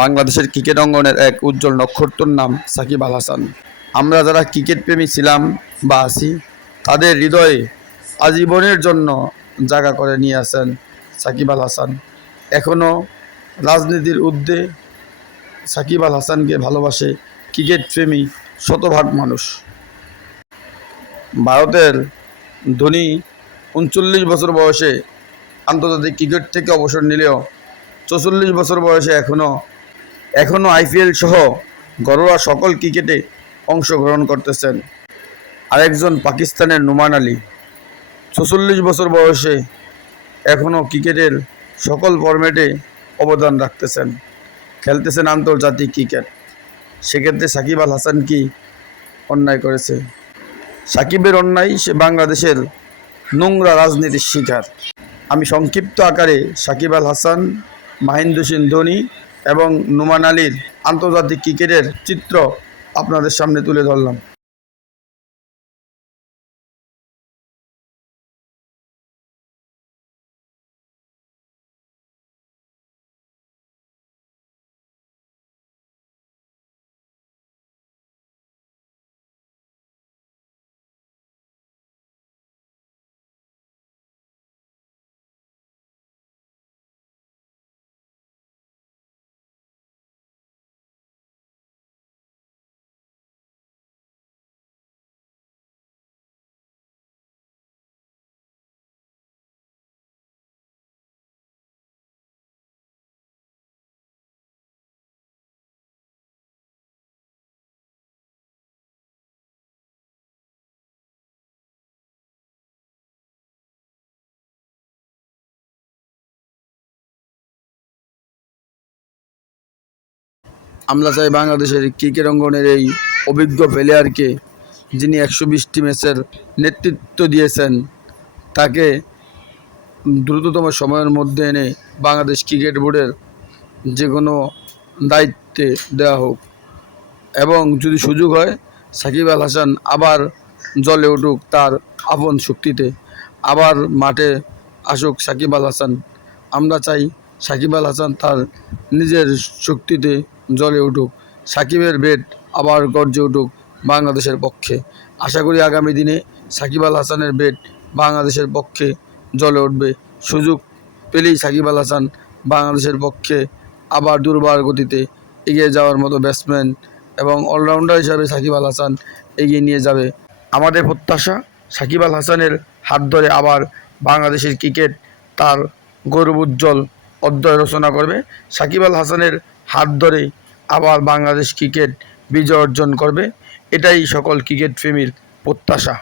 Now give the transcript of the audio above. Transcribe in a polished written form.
বাংলাদেশের ক্রিকেট অঙ্গনের এক উজ্জ্বল নক্ষত্রর নাম সাকিব আল হাসান। আমরা যারা ক্রিকেট প্রেমী ছিলাম বা আছি, তাদের হৃদয়ে আজীবনের জন্য জায়গা করে নিয়ে আসেন সাকিব আল হাসান। এখনও রাজনীতির ঊর্ধ্বে সাকিব আল হাসানকে ভালোবাসে ক্রিকেট প্রেমী শতভাগ মানুষ। ভারতের ধোনি ৩৯ বছর বয়সে আন্তর্জাতিক ক্রিকেট থেকে অবসর নিলেও ৪৪ বছর বয়সে এখনও আইপিএল সহ ঘরোয়া সকল ক্রিকেটে অংশগ্রহণ করতেছেন। আরেকজন পাকিস্তানের নোমান আলী ৪৪ বছর বয়সে এখনও ক্রিকেটের সকল ফরম্যাটে অবদান রাখতেছেন, খেলতেছেন আন্তর্জাতিক ক্রিকেট। সেক্ষেত্রে সাকিব আল হাসান কি অন্যায় করেছে? সাকিবের অন্যায়, সে বাংলাদেশের নোংরা রাজনীতির শিকার। আমি সংক্ষিপ্ত আকারে সাকিব আল হাসান, মহেন্দ্র সিং ধোনি এবং নোমান আলীর আন্তর্জাতিক ক্রিকেটের চিত্র আপনাদের সামনে তুলে ধরলাম। আমরা চাই বাংলাদেশের ক্রিকেট অঙ্গনের এই অভিজ্ঞ প্লেয়ারকে, যিনি ১২০টি ম্যাচের নেতৃত্ব দিয়েছেন, তাকে দ্রুততম সময়ের মধ্যে এনে বাংলাদেশ ক্রিকেট বোর্ডের যে কোনো দায়িত্বে দেওয়া হোক। এবং যদি সুযোগ হয়, সাকিব আল হাসান আবার জ্বলে উঠুক তার আপন শক্তিতে, আবার মাঠে আসুক সাকিব আল হাসান। আমরা চাই সাকিব আল হাসান তার নিজের শক্তিতে জ্বলে উঠুক, সাকিবের ব্যাট আবার গর্জে উঠুক বাংলাদেশের পক্ষে। আশা করি আগামী দিনে সাকিব আল হাসানের ব্যাট বাংলাদেশের পক্ষে জ্বলে উঠবে। সুযোগ পেলেই সাকিব আল হাসান বাংলাদেশের পক্ষে আবার দুর্বার গতিতে এগিয়ে যাওয়ার মতো ব্যাটসম্যান এবং অলরাউন্ডার হিসাবে সাকিব আল হাসান এগিয়ে নিয়ে যাবে। আমাদের প্রত্যাশা, সাকিব আল হাসানের হাত ধরে আবার বাংলাদেশের ক্রিকেট তার গৌরবোজ্জ্বল অধ্যায় রচনা করবে। সাকিব আল হাসানের হাত ধরে আবার বাংলাদেশ ক্রিকেট বিজয় অর্জন করবে, এটাই সকল ক্রিকেট প্রেমীর প্রত্যাশা।